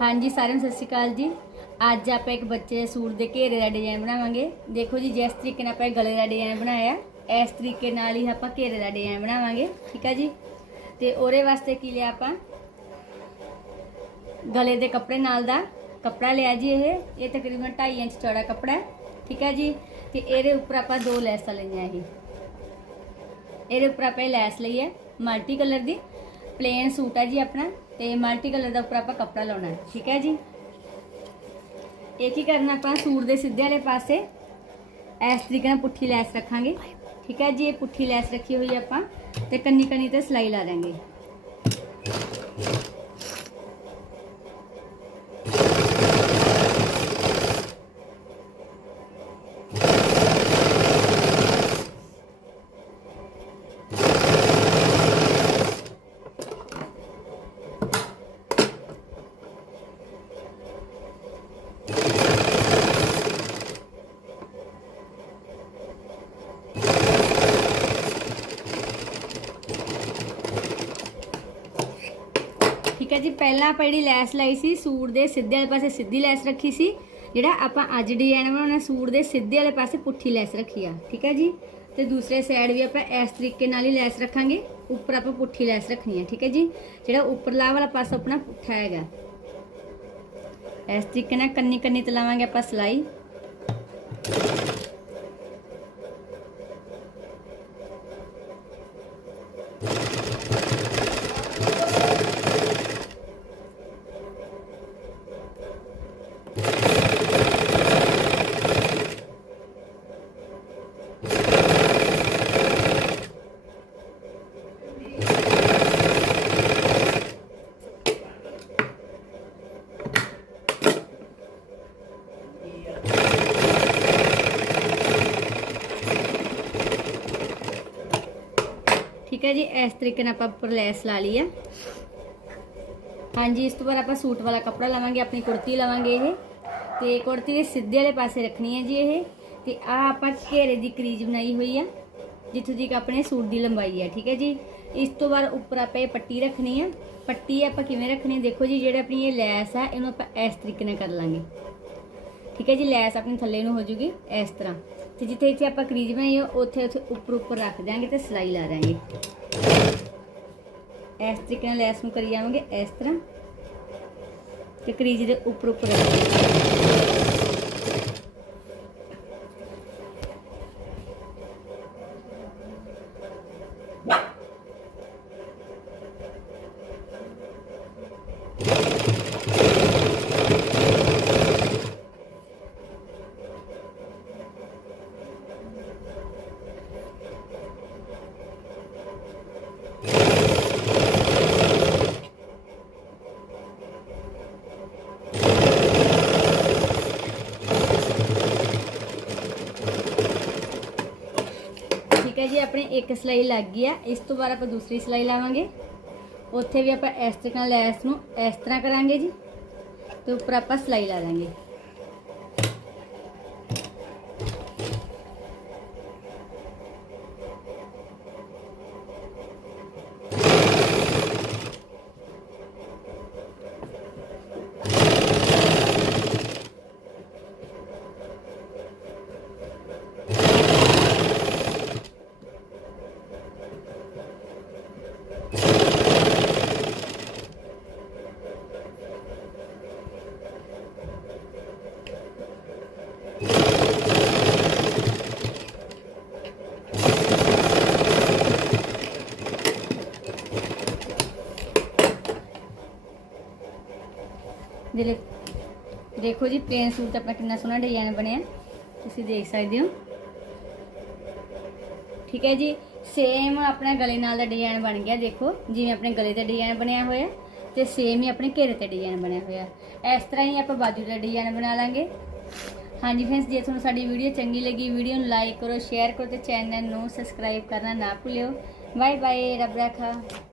ਹਾਂਜੀ, ਸਾਰਿਆਂ ਨੂੰ ਸਤਿ ਸ਼੍ਰੀ ਅਕਾਲ ਜੀ। ਅੱਜ ਆਪਾਂ ਇੱਕ ਬੱਚੇ ਦੇ ਸੂਟ ਦੇ ਘੇਰੇ ਦਾ ਡਿਜ਼ਾਈਨ ਬਣਾਵਾਂਗੇ। ਦੇਖੋ ਜੀ, ਜਿਸ ਤਰੀਕੇ ਨਾਲ ਆਪਾਂ ਇਹ ਗਲੇ ਦਾ ਡਿਜ਼ਾਈਨ ਬਣਾਇਆ, ਇਸ ਤਰੀਕੇ ਨਾਲ ਹੀ ਆਪਾਂ ਘੇਰੇ ਦਾ ਡਿਜ਼ਾਈਨ ਬਣਾਵਾਂਗੇ, ਠੀਕ ਹੈ ਜੀ? ਤੇ ਉਹਦੇ ਵਾਸਤੇ ਕੀ ਲਿਆ ਆਪਾਂ? ਗਲੇ ਦੇ ਕੱਪੜੇ ਨਾਲ ਦਾ ਕੱਪੜਾ ਲਿਆ ਜੀ ਇਹ। ਇਹ ਤਕਰੀਬਨ 2.5 ਇੰਚ ਚੌੜਾ ਕੱਪੜਾ ਹੈ, ਠੀਕ ਹੈ ਜੀ? ਤੇ ਇਹਦੇ ਉੱਪਰ ਆਪਾਂ ਦੋ ਲੈਸਾਂ ਲਈਆਂ ਇਹ। ਇਹਦੇ ਉੱਪਰ ਆਪਾਂ ਇਹ ਲੈਸ ਲਈ ਹੈ ਮਲਟੀ ਕਲਰ ਦੀ। ਪਲੇਨ ਸੂਟ ਹੈ ਜੀ ਆਪਣਾ, ਤੇ ਮਲਟੀ ਕਲਰ ਦਾ ਉੱਪਰ ਆਪਾਂ ਕੱਪੜਾ ਲਾਉਣਾ ਹੈ, ਠੀਕ ਹੈ ਜੀ? ਇਹ ਕੀ ਕਰਨਾ ਆਪਾਂ, ਸੂਟ ਦੇ ਸਿੱਧੇ ਵਾਲੇ ਪਾਸੇ, ਇਸ ਤਰੀਕੇ ਨਾਲ ਪੁੱਠੀ ਲੈਸ ਰੱਖਾਂਗੇ, ਠੀਕ ਹੈ ਜੀ? ਇਹ ਪੁੱਠੀ ਲੈਸ ਰੱਖੀ ਹੋਈ ਹੈ ਆਪਾਂ, ਤੇ ਕੰਨੀ ਕੰਨੀ ਤੇ ਸਲਾਈ ਲਾ ਦਾਂਗੇ ਠੀਕ ਹੈ ਜੀ, ਪਹਿਲਾਂ ਆਪਾਂ ਜਿਹੜੀ ਲੈਸ ਲਾਈ ਸੀ, ਸੂਟ ਦੇ ਸਿੱਧੇ ਵਾਲੇ ਪਾਸੇ ਸਿੱਧੀ ਲੈਸ ਰੱਖੀ ਸੀ, ਜਿਹੜਾ ਆਪਾਂ ਅੱਜ ਡਿਜ਼ਾਈਨ ਬਣਾਉਣਾ, ਸੂਟ ਦੇ ਸਿੱਧੇ ਵਾਲੇ ਪਾਸੇ ਪੁੱਠੀ ਲੈਸ ਰੱਖੀ ਆ, ਠੀਕ ਹੈ ਜੀ? ਤੇ ਦੂਸਰੇ ਸਾਈਡ ਵੀ ਆਪਾਂ ਇਸ ਤਰੀਕੇ ਨਾਲ ਹੀ ਲੈਸ ਰੱਖਾਂਗੇ, ਉੱਪਰ ਆਪਾਂ ਪੁੱਠੀ ਲੈਸ ਰੱਖਣੀ ਹੈ ਠੀਕ ਹੈ ਜੀ? ਜਿਹੜਾ ਉੱਪਰਲਾ ਵਾਲਾ ਪਾਸਾ ਆਪਣਾ ਪੁੱਠਾ ਹੈਗਾ। ਇਸ ਤਰੀਕੇ ਨਾਲ ਕੰਨੀ ਕੰਨੀ ਤੇ ਲਾਵਾਂਗੇ ਆਪਾਂ ਸਲਾਈ। ਹੈ ਜੀ, ਇਸ ਤਰੀਕੇ ਨਾਲ ਆਪਾਂ ਉੱਪਰ ਲੈਸ ਲਾ ਲਈ ਆ ਹਾਂਜੀ, ਇਸ ਤੋਂ ਬਾਅਦ ਆਪਾਂ ਸੂਟ ਵਾਲਾ ਕੱਪੜਾ ਲਵਾਂਗੇ, ਆਪਣੀ ਕੁੜਤੀ ਲਵਾਂਗੇ ਇਹ। ਤੇ ਕੁੜਤੀ ਦੇ ਸਿੱਧੇ ਵਾਲੇ ਪਾਸੇ ਰੱਖਣੀ ਹੈ ਜੀ ਇਹ। ਤੇ ਆ ਆਪਾਂ ਘੇਰੇ ਦੀ ਕਰੀਜ ਬਣਾਈ ਹੋਈ ਆ, ਜਿੱਥੋਂ ਤੱਕ ਆਪਣੇ ਸੂਟ ਦੀ ਲੰਬਾਈ ਹੈ ਠੀਕ ਹੈ ਜੀ? ਇਸ ਤੋਂ ਬਾਅਦ ਉੱਪਰ ਆਪਾਂ ਇਹ ਪੱਟੀ ਰੱਖਣੀ ਆ। ਪੱਟੀ ਆਪਾਂ ਕਿਵੇਂ ਰੱਖਣੀ ਹੈ? ਦੇਖੋ ਜੀ, ਜਿਹੜਾ ਆਪਣੀ ਇਹ ਲੈਸ ਆ, ਇਹਨੂੰ ਆਪਾਂ ਇਸ ਤਰੀਕੇ ਨਾਲ ਕਰ ਲਾਂਗੇ। ਠੀਕ ਹੈ ਜੀ, ਲੈਸ ਆਪਣੇ ਥੱਲੇ ਨੂੰ ਹੋ ਜੂਗੀ ਇਸ ਤਰ੍ਹਾਂ। ਤੇ ਜਿੱਥੇ ਇੱਥੇ ਆਪਾਂ ਕਰੀਜ ਬਣਾਈ ਆ, ਉੱਥੇ ਉੱਥੇ ਉੱਪਰ ਉੱਪਰ ਰੱਖ ਦਿਆਂਗੇ ਤੇ ਸਿਲਾਈ ਲਾ ਦਾਂਗੇ ਇਸ ਤਰੀਕੇ ਨਾਲ ਲੈਸ ਨੂੰ ਕਰੀ ਜਾਵਾਂਗੇ, ਇਸ ਤਰ੍ਹਾਂ। ਤੇ ਕਰੀਜ ਦੇ ਉੱਪਰ ਉੱਪਰ ਰੱਖ ਰੱਖਾਂਗੇ ਠੀਕ ਹੈ ਜੀ, ਆਪਣੇ ਇੱਕ ਸਿਲਾਈ ਲੱਗ ਗਈ ਆ। ਇਸ ਤੋਂ ਬਾਅਦ ਆਪਾਂ ਦੂਸਰੀ ਸਿਲਾਈ ਲਾਵਾਂਗੇ। ਉੱਥੇ ਵੀ ਆਪਾਂ ਇਸ ਤਰ੍ਹਾਂ ਲੈਸ ਨੂੰ ਇਸ ਤਰ੍ਹਾਂ ਕਰਾਂਗੇ ਜੀ। ਤੇ ਉੱਪਰ ਆਪਾਂ ਸਿਲਾਈ ਲਾ ਦਾਂਗੇ। ਦਿਲੇ ਦੇਖੋ ਜੀ ਪਲੇਨ ਸੂਟ ਆਪਣਾ ਕਿੰਨਾ ਸੋਹਣਾ ਡਿਜ਼ਾਈਨ ਬਣਿਆ। ਤੁਸੀਂ ਦੇਖ ਸਕਦੇ ਹੋ। ਠੀਕ ਹੈ ਜੀ ਸੇਮ ਆਪਣਾ ਗਲੇ ਨਾਲ ਦਾ ਡਿਜ਼ਾਈਨ ਬਣ ਗਿਆ, ਦੇਖੋ। ਜਿਵੇਂ ਆਪਣੇ ਗਲੇ 'ਤੇ ਡਿਜ਼ਾਈਨ ਬਣਿਆ ਹੋਇਆ, ਤੇ ਸੇਮ ਹੀ ਆਪਣੇ ਘੇਰੇ ਤੇ ਡਿਜ਼ਾਈਨ ਬਣਿਆ ਹੋਇਆ। ਇਸ ਤਰ੍ਹਾਂ ਹੀ ਆਪਾਂ ਬਾਜੂ ਦਾ ਡਿਜ਼ਾਈਨ ਬਣਾ ਲਾਂਗੇ। ਹਾਂਜੀ ਫਰੈਂਡਸ ਜੇ ਤੁਹਾਨੂੰ ਸਾਡੀ ਵੀਡੀਓ ਚੰਗੀ ਲੱਗੀ ਵੀਡੀਓ ਨੂੰ ਲਾਈਕ ਕਰੋ ਸ਼ੇਅਰ ਕਰੋ ਤੇ ਚੈਨਲ ਨੂੰ ਸਬਸਕ੍ਰਾਈਬ ਕਰਨਾ ਨਾ ਭੁੱਲਿਓ। ਬਾਏ ਬਾਏ ਰੱਬ ਰਾਖਾ।